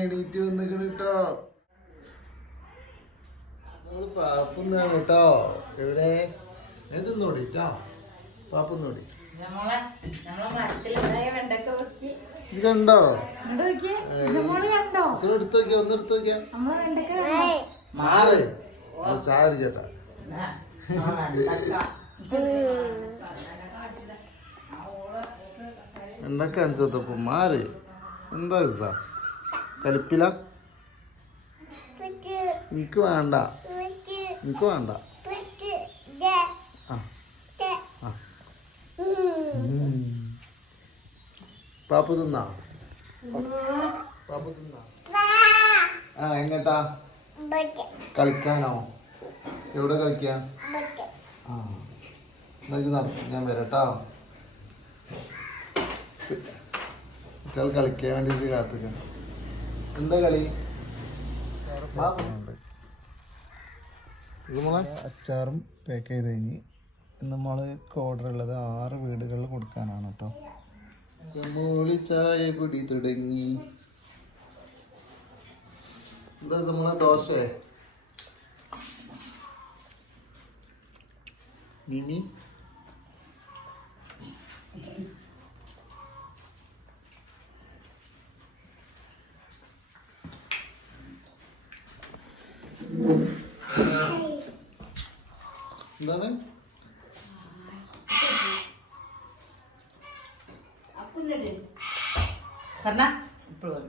എണീറ്റ് വന്നിക്കണ് കേട്ടോ നമ്മൾ പാപ്പുന്നാണ് കേട്ടോ എവിടെ? ഏതൊന്നോടി കേട്ടോ പാപ്പൊന്നോടി. ഇത് കണ്ടോ? കണ്ടോ നോക്കിയേ? ഇതുപോലെ കണ്ടോ? ഇസുമ എടുത്ത് ഒന്ന് എടുത്ത് നോക്കിയാ. നമ്മളെ മാറ്. ചായ അടിക്കട്ടാ ആ, ആ വെണ്ടക്ക. എണ്ണക്ക മാറ്. എന്താ ഇതാ? കലിപ്പില? എനിക്ക് വേണ്ട. എനിക്ക് വേണ്ട. പാപ്പ തിന്നാ? പാപ്പു തിന്നാ? ആ എങ്ങട്ടാ? കളിക്കാനോ? എവിടെ കളിക്കാൻ ആ. എന്നാ ഞാൻ വരട്ടോ. കുട്ടികൾ കളിക്കാൻ വേണ്ടിയിട്ട് കാത്തുക എന്താ കളി? അച്ചാറും പാക്ക് ചെയ്ത് കഴിഞ്ഞ് നമ്മൾ ഓർഡർ ഉള്ളത് ആറ് വീടുകളിൽ കൊടുക്കാനാണ് കേട്ടോ. സമൂളി ചായ പൊടി തുടങ്ങി. എന്താ നമ്മളെ ദോശേ? മിമി എന്താണ്? പറഞ്ഞ? ഇപ്പോഴും.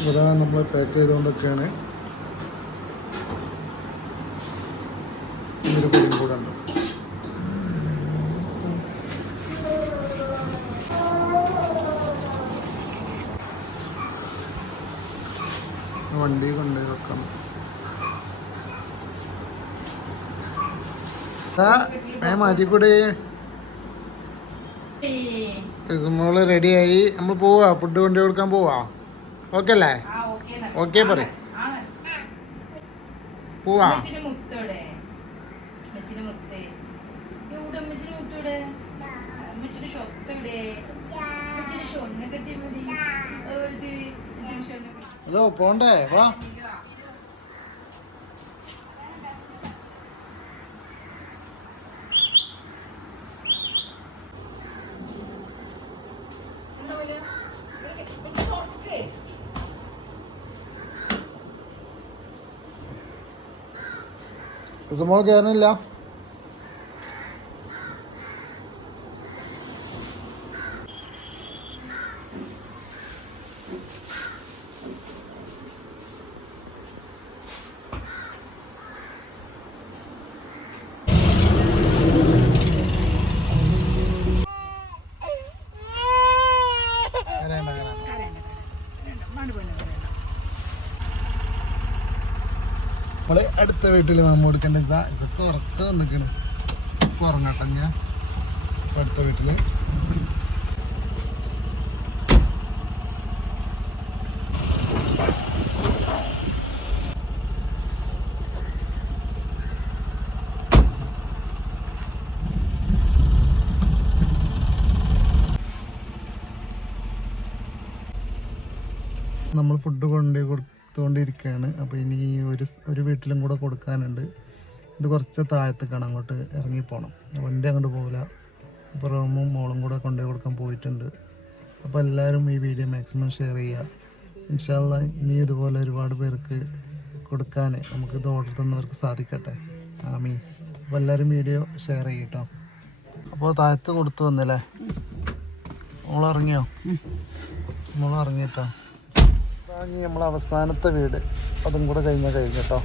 ഇവിടെ നമ്മൾ പാക്ക് ചെയ്തുകൊണ്ടൊക്കെയാണ്. പൊടിയും കൂടെ ഉണ്ട്. വണ്ടി കൊണ്ടുപോയി വെക്കണം ഞാൻ മാറ്റിക്കൂടെ മോൾ റെഡിയായി നമ്മൾ പോവാ ഫുഡ് കൊണ്ടു കൊടുക്കാൻ പോവാ ഓക്കെ അല്ലേ. ഓക്കെ പറയും. പോവാ ഉമ്മച്ചിന്റെ മുത്തോടെ ഹലോ പോണ്ടേ വാ. സമോൾ പോലെ ഉമ്മച്ചി തുറക്ക് മോൾ കയറുന്നില്ല നമ്മൾ അടുത്ത വീട്ടിൽ നമ്മ കൊടുക്കണ്ട ഇതൊക്കെ ഉറക്കം വന്നിക്കണ്. ഇപ്പൊ ഉറങ്ങാട്ടോ ഞാൻ അടുത്ത വീട്ടിൽ. നമ്മൾ ഫുഡ് കൊണ്ടുപോയി കൊടുത്തുകൊണ്ടിരിക്കുകയാണ്. അപ്പോൾ ഇനി ഒരു ഒരു വീട്ടിലും കൂടെ കൊടുക്കാനുണ്ട്. ഇത് കുറച്ച് താഴത്തേക്കാണ് അങ്ങോട്ട് ഇറങ്ങി പോകണം വണ്ടി അങ്ങോട്ട് പോകില്ല അപ്പോൾ റൂമും മോളും കൂടെ കൊണ്ടുപോയി കൊടുക്കാൻ പോയിട്ടുണ്ട്. അപ്പോൾ എല്ലാവരും ഈ വീഡിയോ മാക്സിമം ഷെയർ ചെയ്യുക. ഇൻഷാല്ല ഇനി ഇതുപോലെ ഒരുപാട് പേർക്ക് കൊടുക്കാൻ നമുക്ക് ഇത് ഓർഡർ തന്നവർക്ക് സാധിക്കട്ടെ. ആമീൻ. അപ്പോൾ എല്ലാവരും വീഡിയോ ഷെയർ ചെയ്യട്ടോ അപ്പോൾ താഴത്ത് കൊടുത്തു വന്നല്ലേ? മോൾ ഇറങ്ങിയോ? വാങ്ങി നമ്മൾ അവസാനത്തെ വീട്. അതും കൂടെ കഴിഞ്ഞാൽ കഴിഞ്ഞട്ടോ